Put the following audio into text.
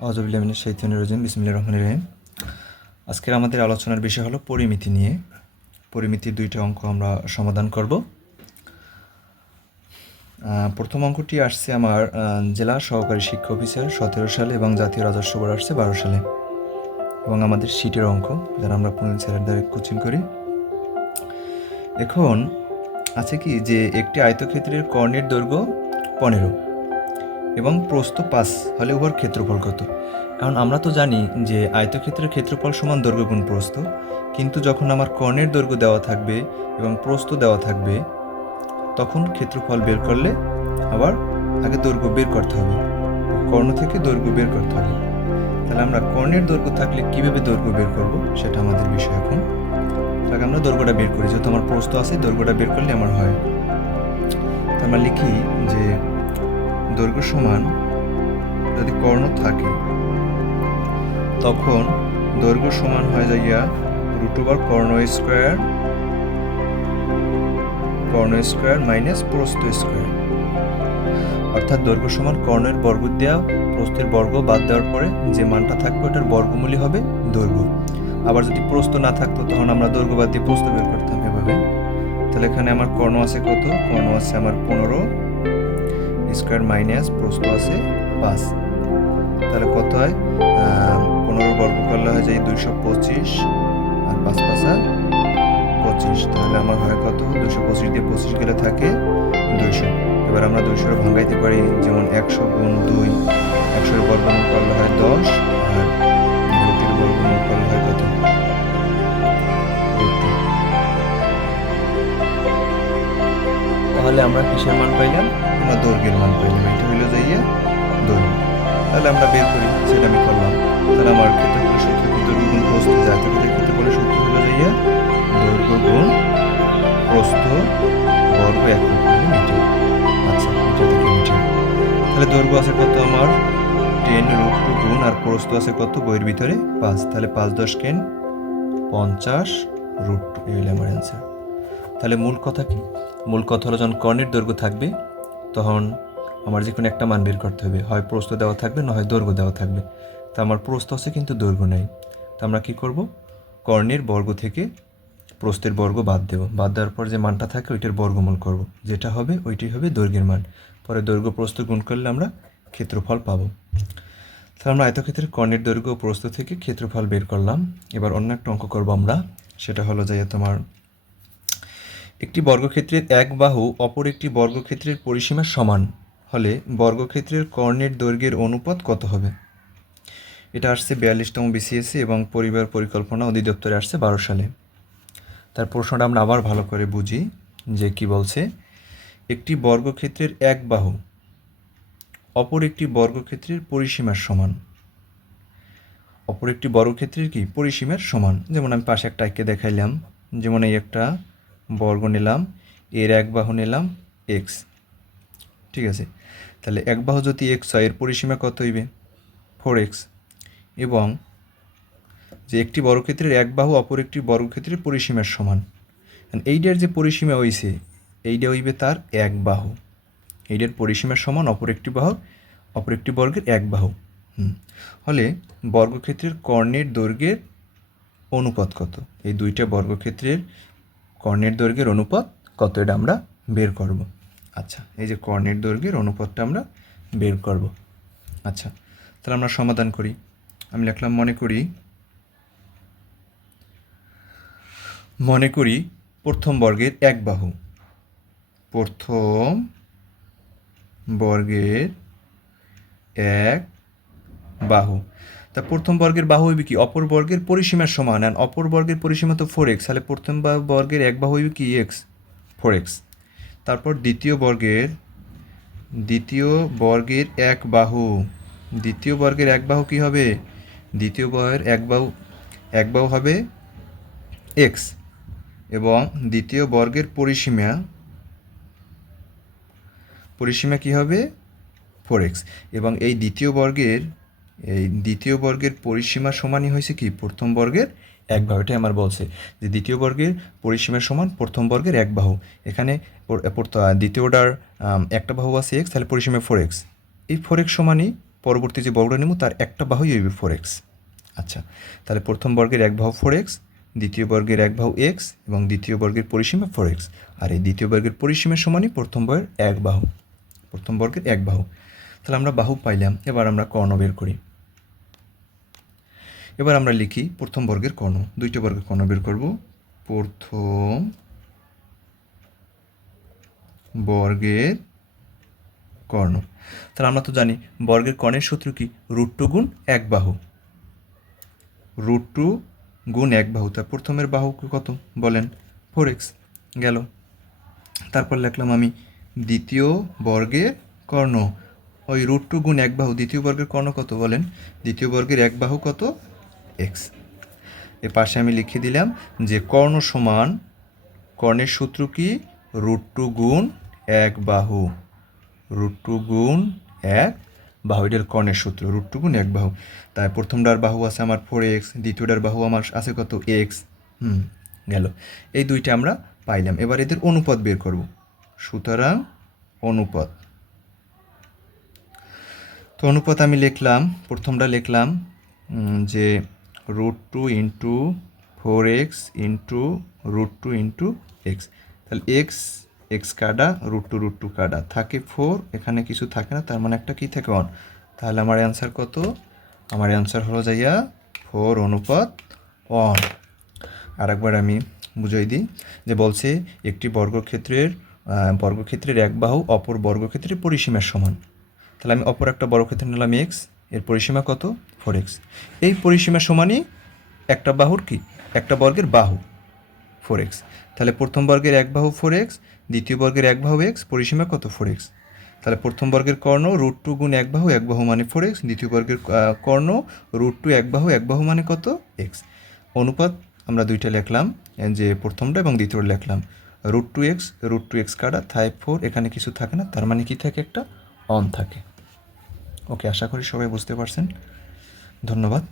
অজবুল্লামিন শৈতান রজিম বিসমিল্লা রহমান রহিম। আজকের আমাদের আলোচনার বিষয় হলো পরিমিতি নিয়ে। পরিমিতির দুইটা অঙ্ক আমরা সমাধান করব। প্রথম অঙ্কটি আসছে আমার জেলা সহকারী শিক্ষা অফিসার সতেরো সালে এবং জাতীয় রাজস্ব বোর্ড আসছে বারো সালে। এবং আমাদের সিটের অঙ্ক, যারা আমরা পুলিশ স্যারের দ্বারা কোচিং করি। এখন আছে কি যে একটি আয়তক্ষেত্রের কর্ণের দৈর্ঘ্য পনেরো। এবং প্রস্থ পাঁচ হলে উহার ক্ষেত্রফল কত? কারণ আমরা তো জানি যে আয়তক্ষেত্রের ক্ষেত্রফল সমান দৈর্ঘ্য গুণ প্রস্থ। কিন্তু যখন আমার কর্ণের দৈর্ঘ্য দেওয়া থাকবে এবং প্রস্থ দেওয়া থাকবে, তখন ক্ষেত্রফল বের করলে আবার আগে দৈর্ঘ্য বের করতে হবে। কর্ণ থেকে দৈর্ঘ্য বের করতে হবে। তাহলে আমরা কর্ণের দৈর্ঘ্য থাকলে কীভাবে দৈর্ঘ্য বের করব সেটা আমাদের বিষয় এখন। তাহলে আমরা দৈর্ঘ্যটা বের করি। যেহেতু আমার প্রস্থ আছে, দৈর্ঘ্যটা বের করলে আমার হয়। তো আমরা লিখি যে দৈর্ঘ্য সমান যদি কর্ণ থাকে, তখন দৈর্ঘ্য সমান হয়ে যায় গিয়া রুট ওভার কর্ণ স্কোয়ার কর্ণ স্কোয়ার মাইনাস প্রস্থ স্কোয়ার অর্থাৎ দৈর্ঘ্য সমান কর্ণের বর্গ দেওয়া প্রস্থের বর্গ বাদ দেওয়ার পরে যে মানটা থাকবে ওটার বর্গমূলই হবে দৈর্ঘ্য। আবার যদি প্রস্থ না থাকতো, তখন আমরা দৈর্ঘ্য বাদ দিয়ে প্রস্থ বের করতাম এভাবে। তাহলে এখানে আমার কর্ণ আছে কত? কর্ণ আছে আমার পনেরো। স্কোয়ার মাইনাস প্রস্থ আছে পাঁচ। তাহলে কত হয়? পনেরো বর্গ করলে হয় যায় দুইশো পঁচিশ আর পাঁচ পাঁচ পাঁচা পঁচিশ। তাহলে আমার হয় কত? দুশো পঁচিশ দিয়ে পঁচিশ গেলে থাকে দুইশো। এবার আমরা দুইশোর ভাঙাইতে পারি, যেমন একশো গুণ দুই। একশোর বর্গমূল করলে হয় দশ আর রুটির বর্গমূল করলে হয় কত? তাহলে আমরা কিসের মান পাইলাম? আমরা দৈর্ঘ্যের মান পাইলাম এটা হইল যাইয়া দৈর্ঘ্য। তাহলে আমরা বের করি, সেটা আমি করলাম। তাহলে আমার ক্ষেত্রফলের সূত্র কি দৈর্ঘ্য গুণ প্রস্থ তাহলে ক্ষেত্রফলের সূত্র হলো যাইয়া দৈর্ঘ্য গুণ প্রস্থ বর্গ এক আচ্ছা তাহলে দৈর্ঘ্য আছে কত আমার? টেন রুট টু গুণ, আর প্রস্থ আছে কত? বইয়ের ভিতরে পাঁচ। তাহলে পাঁচ দশ কেন? পঞ্চাশ রুট টু, এই হলো আমার অ্যান্সার তাহলে মূল কথা কি? মূল কথা হলো যখন কর্ণের দৈর্ঘ্য থাকবে তখন আমার যে কোনো একটা মান বের করতে হবে। হয় প্রস্থ দেওয়া থাকবে, না হয় দৈর্ঘ্য দেওয়া থাকবে। তা আমার প্রস্থ আছে কিন্তু দৈর্ঘ্য নেই। তা আমরা কী করব? কর্ণের বর্গ থেকে প্রস্থের বর্গ বাদ দেব। বাদ দেওয়ার পর যে মানটা থাকে, ওইটার বর্গমূল করব। যেটা হবে, ওইটাই হবে দৈর্ঘ্যের মান। পরে দৈর্ঘ্য প্রস্থ গুণ করলে আমরা ক্ষেত্রফল পাবো। তাহলে আমরা আয়তক্ষেত্রের কর্ণের দৈর্ঘ্য প্রস্থ থেকে ক্ষেত্রফল বের করলাম। এবার অন্য একটা অঙ্ক করব আমরা। সেটা হলো যে তোমার একটি বর্গক্ষেত্রের এক বাহু অপর একটি বর্গক্ষেত্রের পরিসীমা সমান হলে বর্গক্ষেত্রের কর্ণের দৈর্ঘ্যের অনুপাত কত হবে? এটা আসছে বিয়াল্লিশতম বিসিএসসি এবং পরিবার পরিকল্পনা অধিদপ্তরে আসছে বারো সালে। তার প্রশ্নটা আমরা আবার ভালো করে বুঝি যে কি বলছে? একটি বর্গক্ষেত্রের এক বাহু অপর একটি বর্গক্ষেত্রের পরিসীমার সমান। অপর একটি বর্গক্ষেত্রের কি? পরিসীমার সমান। যেমন আমি পাশে একটা একে দেখাইলাম, যেমন এই একটা বর্গ নিলাম, এর এক বাহু নিলাম এক্স ঠিক আছে? তাহলে এক বাহু যদি এক্স হয়, এর পরিসীমা কত হইবে? ফোর এক্স এবং যে একটি বর্গক্ষেত্রের এক বাহু, অপর একটি বর্গক্ষেত্রের পরিসীমার সমান। এইটার যে পরিসীমা হইছে এইটা হইবে তার এক বাহু। এইটার পরিসীমার সমান অপর একটি বাহু, অপর একটি বর্গের এক বাহু। হলে বর্গক্ষেত্রের কর্ণের দৈর্ঘ্যের অনুপাত কত? এই দুইটা বর্গক্ষেত্রের কর্ণের দৈর্ঘ্যের অনুপাত, কত এটা আমরা বের করব। আচ্ছা এই যে কর্ণের দৈর্ঘ্যের অনুপাতটা আমরা বের করব। আচ্ছা তাহলে আমরা সমাধান করি। আমি লিখলাম, মনে করি মনে করি প্রথম বর্গের এক বাহু। প্রথম বর্গের এক বাহু। তা প্রথম বর্গের বাহু হইবে কি? অপর বর্গের পরিসীমার সমান আর অপর বর্গের পরিসীমা তো ফোর এক্স তাহলে প্রথম বর্গের এক বাহু হইবে কি? এক্স ফোর এক্স তারপর দ্বিতীয় বর্গের দ্বিতীয় বর্গের এক বাহু। দ্বিতীয় বর্গের এক বাহু কি হবে? দ্বিতীয় বর্গের এক বাহু এক বাহু হবে এক্স এবং দ্বিতীয় বর্গের পরিসীমা পরিসীমা কি হবে? ফোর এক্স এবং এই দ্বিতীয় বর্গের এই দ্বিতীয় বর্গের পরিসীমা সমানই হয়েছে কি? প্রথম বর্গের এক বাহু, এটাই আমার বলছে। যে দ্বিতীয় বর্গের পরিসীমার সমান প্রথম বর্গের এক বাহু। এখানে দ্বিতীয়টার একটা বাহু আছে এক্স তাহলে পরিসীমা ফোর এক্স এই ফোর এক্স সমানই পরবর্তী যে বর্গটা নেব, তার একটা বাহুই হইবে ফোর এক্স আচ্ছা তাহলে প্রথম বর্গের এক বাহু ফোর এক্স দ্বিতীয় বর্গের এক বাহু এক্স এবং দ্বিতীয় বর্গের পরিসীমা ফোর এক্স আর এই দ্বিতীয় বর্গের পরিসীমার সমানই প্রথম বর্গের এক বাহু। প্রথম বর্গের এক বাহু। তাহলে আমরা বাহু পাইলাম, এবার আমরা কর্ণ বের করি। এবার আমরা লিখি প্রথম বর্গের কর্ণ, দুইটা বর্গের কর্ণ বের করব। প্রথম বর্গের কর্ণ। তাহলে আমরা তো জানি, বর্গের কর্ণের সূত্র কি? রুট টু গুণ এক বাহু। রুট টু গুণ এক বাহু, তার প্রথমের বাহু কত বলেন? ফোর এক্স গেল। তারপর লিখলাম আমি দ্বিতীয় বর্গের কর্ণ। ওই রুট টু গুণ এক বাহু, দ্বিতীয় বর্গের কর্ণ কত বলেন? দ্বিতীয় বর্গের এক বাহু কত? এক্সের পাশে আমি লিখে দিলাম যে কর্ণ সমান, কর্ণের সূত্র কি? রুট টু গুণ এক বাহু। রুট টু গুণ এক বাহু, এটার কর্ণের সূত্র রুট টু গুণ এক বাহু। তাই প্রথমটার বাহু আছে আমার ফোর এক্স দ্বিতীয়টার বাহু আমার আছে কত এক্স হুম, গেল। এই দুইটা আমরা পাইলাম। এবার এদের অনুপাত বের করব। সুতরাং অনুপাত। তো অনুপাত আমি লিখলাম, প্রথমটা লিখলাম যে root two into four X into root two into X তাহলে এক্স এক্স কাটা রুট টু রুট টু কাটা। থাকে ফোর এখানে কিছু থাকে না, তার মানে একটা কি থাকে ওয়ান তাহলে আমার অ্যান্সার কত? আমার অ্যান্সার হলো যাইয়া ফোর অনুপাত ওয়ান আরেকবার আমি বুঝাই দিই, যে বলছে একটি বর্গক্ষেত্রের বর্গক্ষেত্রের এক বাহু অপর বর্গক্ষেত্রের পরিসীমার সমান। তাহলে আমি অপর একটা বর্গক্ষেত্র নিলাম এক্সের পরিসীমা কত? ফোর এক্স এই পরিসীমা সমানই একটা বাহুর কি? একটা বর্গের বাহু ফোর এক্স তাহলে প্রথম বর্গের এক বাহু ফোর এক্স দ্বিতীয় বর্গের এক বাহু এক্স পরিসীমা কত? ফোর এক্স তাহলে প্রথম বর্গের কর্ণ রুট টু গুণ এক বাহু এক বাহু মানে ফোর এক্স দ্বিতীয় বর্গের কর্ণ রুট টু এক বাহু এক বাহু মানে কত? এক্স অনুপাত আমরা দুইটা লিখলাম যে প্রথমটা এবং দ্বিতীয়টা লিখলাম। Root two X root two X কাটা থাই ফোর এখানে কিছু থাকে না, তার মানে কি থাকে একটা? অন থাকে। ওকে আশা করি সবাই বুঝতে পারছেন। ধন্যবাদ।